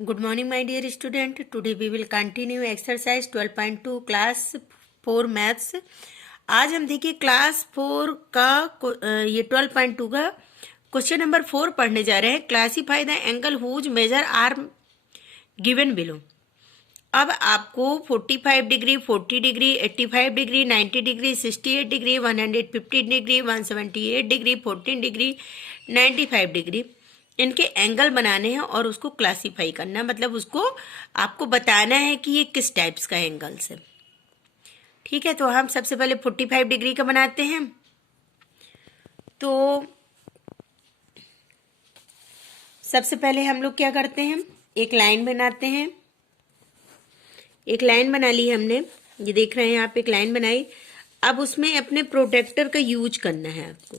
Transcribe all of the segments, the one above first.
Good morning, my dear student. Today we will continue exercise 12.2 class 4 maths. आज हम देखिए class 4 का ये 12.2 का क्वेश्चन नंबर 4 पढ़ने जा रहे हैं। Classify the angle whose measure are given below. अब आपको 45 degree, 40 degree, 85 degree, 90 degree, 68 degree, 150 degree, 178 degree, 14 degree, 95 degree इनके एंगल बनाने हैं और उसको क्लासीफाई करना, मतलब उसको आपको बताना है कि ये किस टाइप्स का एंगल्स है। ठीक है, तो हम सबसे पहले 45 डिग्री का बनाते हैं। तो सबसे पहले हम लोग क्या करते हैं, एक लाइन बनाते हैं। एक लाइन बना ली हमने, ये देख रहे हैं आप, एक लाइन बनाई। अब उसमें अपने प्रोटेक्टर का यूज करना है आपको।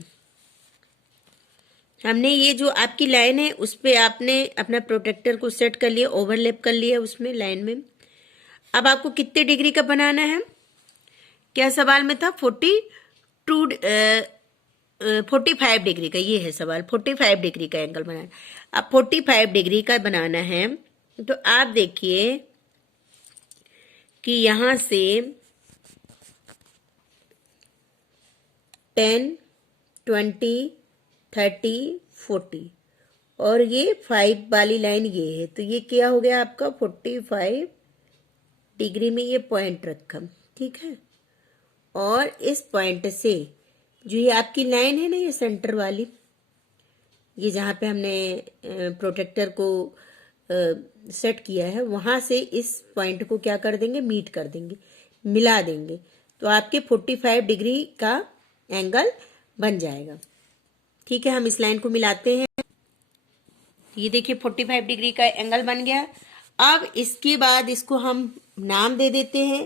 हमने ये जो आपकी लाइन है उस पर आपने अपना प्रोटेक्टर को सेट कर लिया, ओवरलैप कर लिया उसमें लाइन में। अब आपको कितने डिग्री का बनाना है, क्या सवाल में था? 45 डिग्री का, ये है सवाल। 45 डिग्री का एंगल बनाना। अब 45 डिग्री का बनाना है तो आप देखिए कि यहां से 10, 20, 30, 40 और ये 5 वाली लाइन ये है। तो ये क्या हो गया आपका 45 डिग्री में ये पॉइंट रखा, ठीक है। और इस पॉइंट से जो ये आपकी लाइन है ना, ये सेंटर वाली, ये जहाँ पे हमने प्रोटेक्टर को सेट किया है, वहां से इस पॉइंट को क्या कर देंगे, मीट कर देंगे, मिला देंगे। तो आपके 45 डिग्री का एंगल बन जाएगा। ठीक है, हम इस लाइन को मिलाते हैं। ये देखिए 45 डिग्री का एंगल बन गया। अब इसके बाद इसको हम नाम दे देते हैं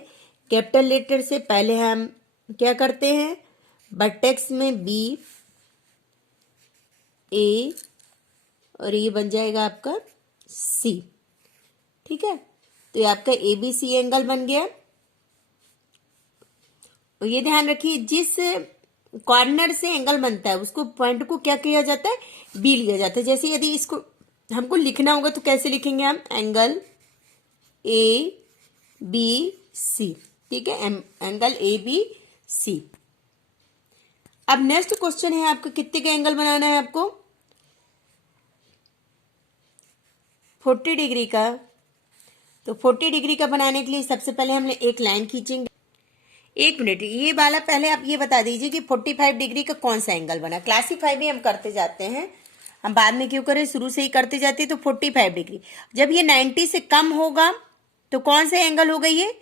कैपिटल लेटर से। पहले हम क्या करते हैं, वर्टेक्स में बी, ए और ये बन जाएगा आपका सी। ठीक है, तो ये आपका ABC एंगल बन गया। और ये ध्यान रखिए, जिस कॉर्नर से एंगल बनता है उसको पॉइंट को क्या किया जाता है, बी लिया जाता है। जैसे यदि इसको हमको लिखना होगा तो कैसे लिखेंगे हम, एंगल ABC। ठीक है, एंगल ABC। अब नेक्स्ट क्वेश्चन है आपका, कितने का एंगल बनाना है आपको, 40 डिग्री का। तो 40 डिग्री का बनाने के लिए सबसे पहले हमने एक लाइन खींचेंगे। एक मिनट, ये वाला पहले आप ये बता दीजिए कि 45 डिग्री का कौन सा एंगल बना। क्लासीफाई भी हम करते जाते हैं, हम बाद में क्यों करें, शुरू से ही करते जाते हैं। तो 45 डिग्री जब ये 90 से कम होगा तो कौन सा एंगल होगा, ये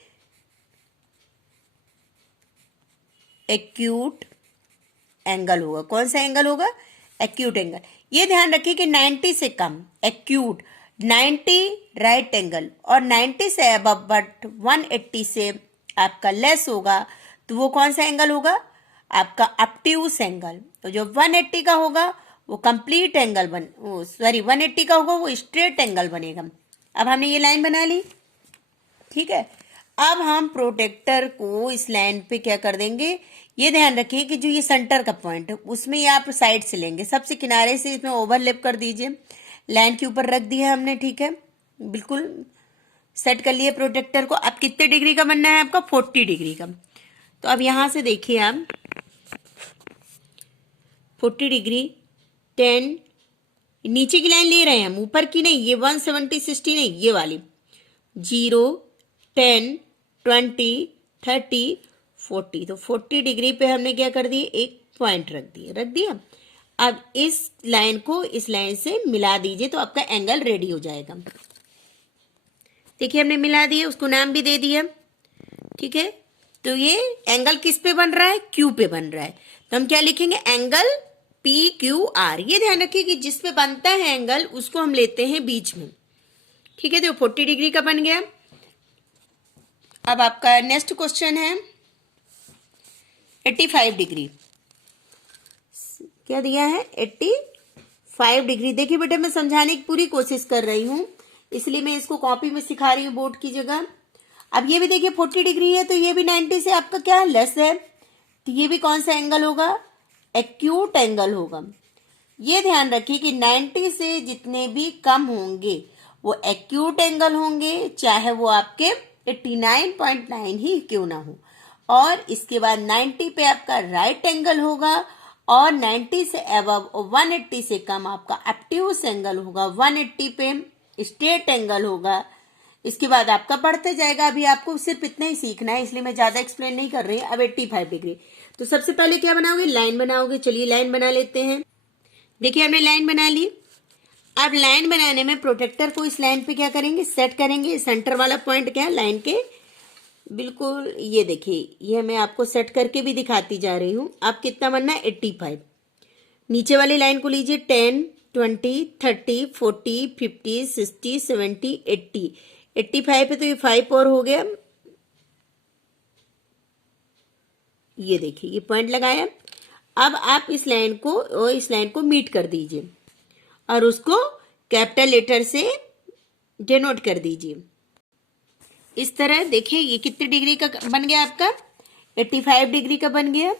एक्यूट एंगल होगा। कौन सा एंगल होगा, एक्यूट एंगल। ये ध्यान रखिए कि 90 से कम एक्यूट, 90 राइट एंगल और 90 से अबव बट 180 से आपका लेस होगा तो वो कौन सा एंगल होगा, आपका ऑब्ट्यूस एंगल। तो जो 180 का होगा वो कंप्लीट एंगल 180 का होगा वो स्ट्रेट एंगल बनेगा। अब हमने ये लाइन बना ली, ठीक है। अब हम प्रोटेक्टर को इस लाइन पे क्या कर देंगे, ये ध्यान रखिए कि जो ये सेंटर का पॉइंट है उसमें ये आप साइड से लेंगे, सबसे किनारे से इसमें ओवरलैप कर दीजिए। लाइन के ऊपर रख दिया हमने, ठीक है, बिल्कुल सेट कर लिए प्रोटेक्टर को। अब कितने डिग्री का बनना है आपका, 40 डिग्री का। तो अब यहां से देखिए आप 40 डिग्री, 10, नीचे की लाइन ले रहे हैं हम, ऊपर की नहीं, ये 170, 60 नहीं, ये वाली 0, 10, 20, 30, 40। तो 40 डिग्री पे हमने क्या कर दिए, एक पॉइंट रख दिया। अब इस लाइन को इस लाइन से मिला दीजिए तो आपका एंगल रेडी हो जाएगा। देखिए हमने मिला दिया, उसको नाम भी दे दिया, ठीक है। तो ये एंगल किस पे बन रहा है, क्यू पे बन रहा है। तो हम क्या लिखेंगे, एंगल PQR। ये ध्यान रखिए कि जिस पे बनता है एंगल उसको हम लेते हैं बीच में, ठीक है। तो 40 डिग्री का बन गया। अब आपका नेक्स्ट क्वेश्चन है 85 डिग्री। क्या दिया है, 85 डिग्री। देखिए बेटा, मैं समझाने की पूरी कोशिश कर रही हूं, इसलिए मैं इसको कॉपी में सिखा रही हूँ बोर्ड की जगह। अब ये भी देखिए 40 डिग्री है तो ये भी 90 से आपका क्या लेस है, तो ये भी कौन सा एंगल होगा, एक्यूट एंगल होगा। ये ध्यान रखिए कि 90 से जितने भी कम होंगे वो एक्यूट एंगल होंगे, चाहे वो आपके 89.9 ही क्यों ना हो। और इसके बाद 90 पे आपका राइट एंगल होगा और 90 से अबव 180 से कम आपका ऑब्ट्यूस एंगल होगा, 180 पे स्ट्रेट एंगल होगा। इसके बाद आपका बढ़ते जाएगा। अभी आपको सिर्फ इतना ही सीखना है, इसलिए मैं ज्यादा एक्सप्लेन नहीं कर रही। अब 85 डिग्री, तो सबसे पहले क्या बनाओगे, लाइन बनाओगे। चलिए लाइन बना लेते हैं। देखिए हमने लाइन बना ली। अब लाइन बनाने में प्रोटेक्टर को इस लाइन पे क्या करेंगे, सेट करेंगे। सेंटर वाला पॉइंट क्या है लाइन के बिल्कुल, ये देखिए, ये मैं आपको सेट करके भी दिखाती जा रही हूं। आप कितना बनना है, 85। नीचे वाली लाइन को लीजिए, 10, 20, 30, 40, 50, 60, 70, 80। 85 पे तो ये 5 और हो गया। ये देखिए ये पॉइंट लगाया। अब आप इस लाइन को और इस लाइन को मीट कर दीजिए और उसको कैपिटल लेटर से डिनोट कर दीजिए इस तरह। देखिए ये कितने डिग्री का बन गया आपका, 85 डिग्री का बन गया।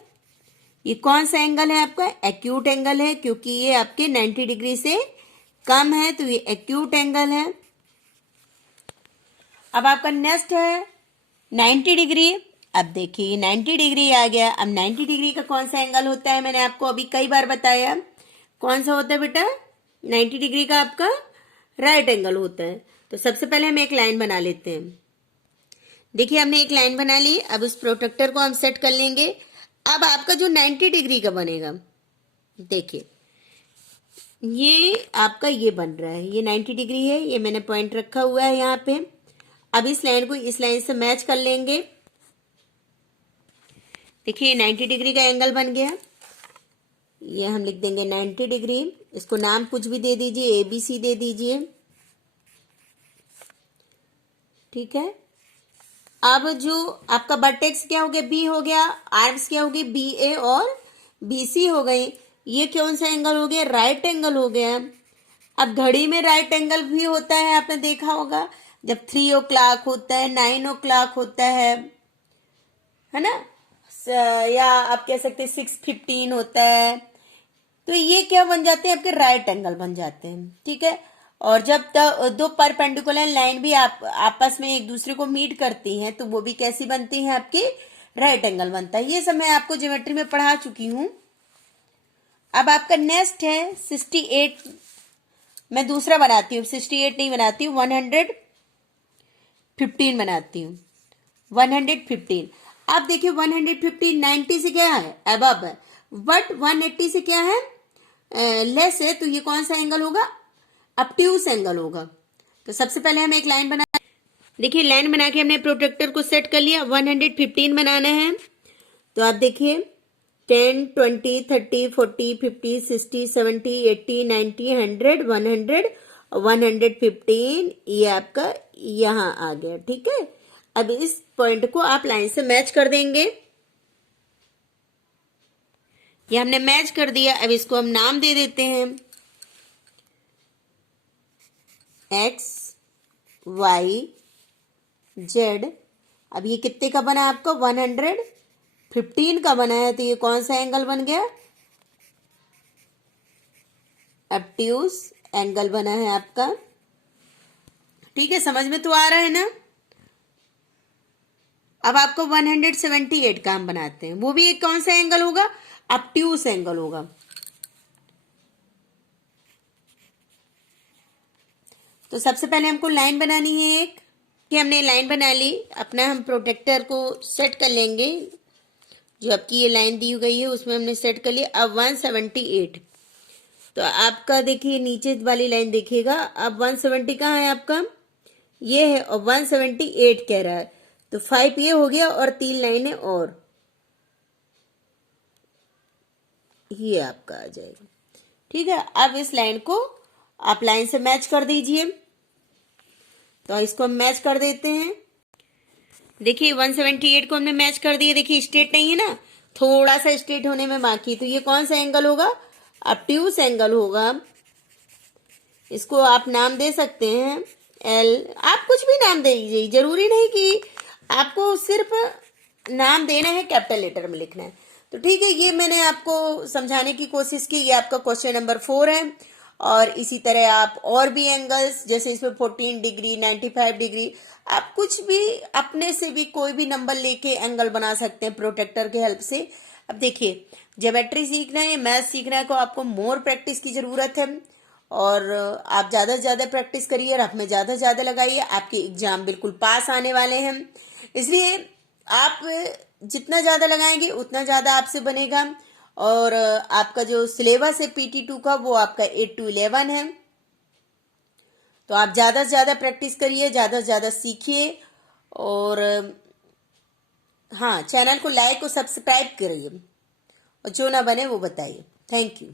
ये कौन सा एंगल है आपका, एक्यूट एंगल है, क्योंकि ये आपके 90 डिग्री से कम है, तो ये एक्यूट एंगल है। अब आपका नेक्स्ट है 90 डिग्री। अब देखिए ये 90 डिग्री आ गया। अब 90 डिग्री का कौन सा एंगल होता है, मैंने आपको अभी कई बार बताया। कौन सा होता है बेटा, 90 डिग्री का आपका राइट एंगल होता है। तो सबसे पहले हम एक लाइन बना लेते हैं। देखिए हमने एक लाइन बना ली। अब उस प्रोटेक्टर को हम सेट कर लेंगे। अब आपका जो 90 डिग्री का बनेगा, देखिए ये आपका ये बन रहा है, ये 90 डिग्री है, ये मैंने पॉइंट रखा हुआ है यहाँ पे। अब इस लाइन को इस लाइन से मैच कर लेंगे। देखिए 90 डिग्री का एंगल बन गया। ये हम लिख देंगे 90 डिग्री। इसको नाम कुछ भी दे दीजिए, ABC दे दीजिए, ठीक है। अब जो आपका वर्टेक्स क्या हो गया, B हो गया। आर्म्स क्या हो गई, BA और BC हो गई। ये कौन सा एंगल हो गया, राइट एंगल हो गया। अब घड़ी में राइट एंगल भी होता है, आपने देखा होगा, जब 3 o'clock होता है, 9 o'clock होता है ना, या आप कह सकते हैं 6:15 होता है। तो ये क्या बन जाते हैं, आपके राइट एंगल बन जाते हैं, ठीक है। और जब दो परपेंडिकुलर लाइन भी आपस में एक दूसरे को मीट करती हैं, तो वो भी कैसी बनती हैं, आपकी राइट एंगल बनता है। ये सब मैं आपको ज्योमेट्री में पढ़ा चुकी हूं। अब आपका नेक्स्ट है 68। मैं दूसरा बनाती हूँ, 68 नहीं बनाती हूँ, 115 बनाती हूँ। 115। अब देखिए 115 90 से क्या है, अबव है, बट 180 से क्या है, लेस है। तो ये कौन सा एंगल होगा, ऑब्ट्यूस एंगल होगा। तो सबसे पहले हम एक लाइन बना, देखिए लाइन बना के हमने प्रोटेक्टर को सेट कर लिया। 115 बनाना है। तो आप देखिए 10, 20, 30, 40, 50, 60, 70, 80, 90, 100, 100, 115 ये आपका यहां आ गया, ठीक है। अब इस पॉइंट को आप लाइन से मैच कर देंगे। ये हमने मैच कर दिया। अब इसको हम नाम दे देते हैं, X, Y, Z। अब ये कितने का बना आपका, 115 का बना है। तो ये कौन सा एंगल बन गया, ऑब्ट्यूस एंगल बना है आपका, ठीक है। समझ में तो आ रहा है ना। अब आपको 178 का हम बनाते हैं। वो भी एक कौन सा एंगल होगा, ऑब्ट्यूस एंगल होगा। तो सबसे पहले हमको लाइन बनानी है एक, कि हमने लाइन बना ली। अपना हम प्रोटेक्टर को सेट कर लेंगे। जो आपकी ये लाइन दी गई है उसमें हमने सेट कर लिया। अब 178, तो आपका देखिए नीचे वाली लाइन देखिएगा। अब 170 कहाँ है आपका, ये है, और 178 कह रहा है। तो 5 ये हो गया और 3 लाइनें और ये आपका आ जाएगा, ठीक है। अब इस लाइन को आप लाइन से मैच कर दीजिए। तो इसको हम मैच कर देते हैं। देखिए 178 को हमने मैच कर दिया। देखिए स्ट्रेट नहीं है ना, थोड़ा सा स्ट्रेट होने में बाकी। तो ये कौन सा एंगल होगा, ऑब्ट्यूस एंगल होगा। इसको आप नाम दे सकते हैं L, आप कुछ भी नाम दे दीजिए, जरूरी नहीं कि आपको सिर्फ नाम देना है, कैपिटल लेटर में लिखना है। तो ठीक है, ये मैंने आपको समझाने की कोशिश की। ये आपका क्वेश्चन नंबर 4 है। और इसी तरह आप और भी एंगल्स, जैसे इसमें 14 डिग्री, 95 डिग्री, आप कुछ भी अपने से भी कोई भी नंबर लेके एंगल बना सकते हैं प्रोटेक्टर के हेल्प से। अब देखिए, ज्योमेट्री सीखना है, मैथ सीखना है, तो आपको मोर प्रैक्टिस की जरूरत है। और आप ज़्यादा से ज़्यादा प्रैक्टिस करिए, रफ में ज़्यादा से ज़्यादा लगाइए, आपके एग्जाम बिल्कुल पास आने वाले हैं। इसलिए आप जितना ज़्यादा लगाएंगे उतना ज़्यादा आपसे बनेगा। और आपका जो सिलेबस है PT2 का, वो आपका 8 to 11 है। तो आप ज़्यादा से ज़्यादा प्रैक्टिस करिए, ज़्यादा से ज़्यादा सीखिए। और हाँ, चैनल को लाइक और सब्सक्राइब करिए, और जो ना बने वो बताइए। Thank you.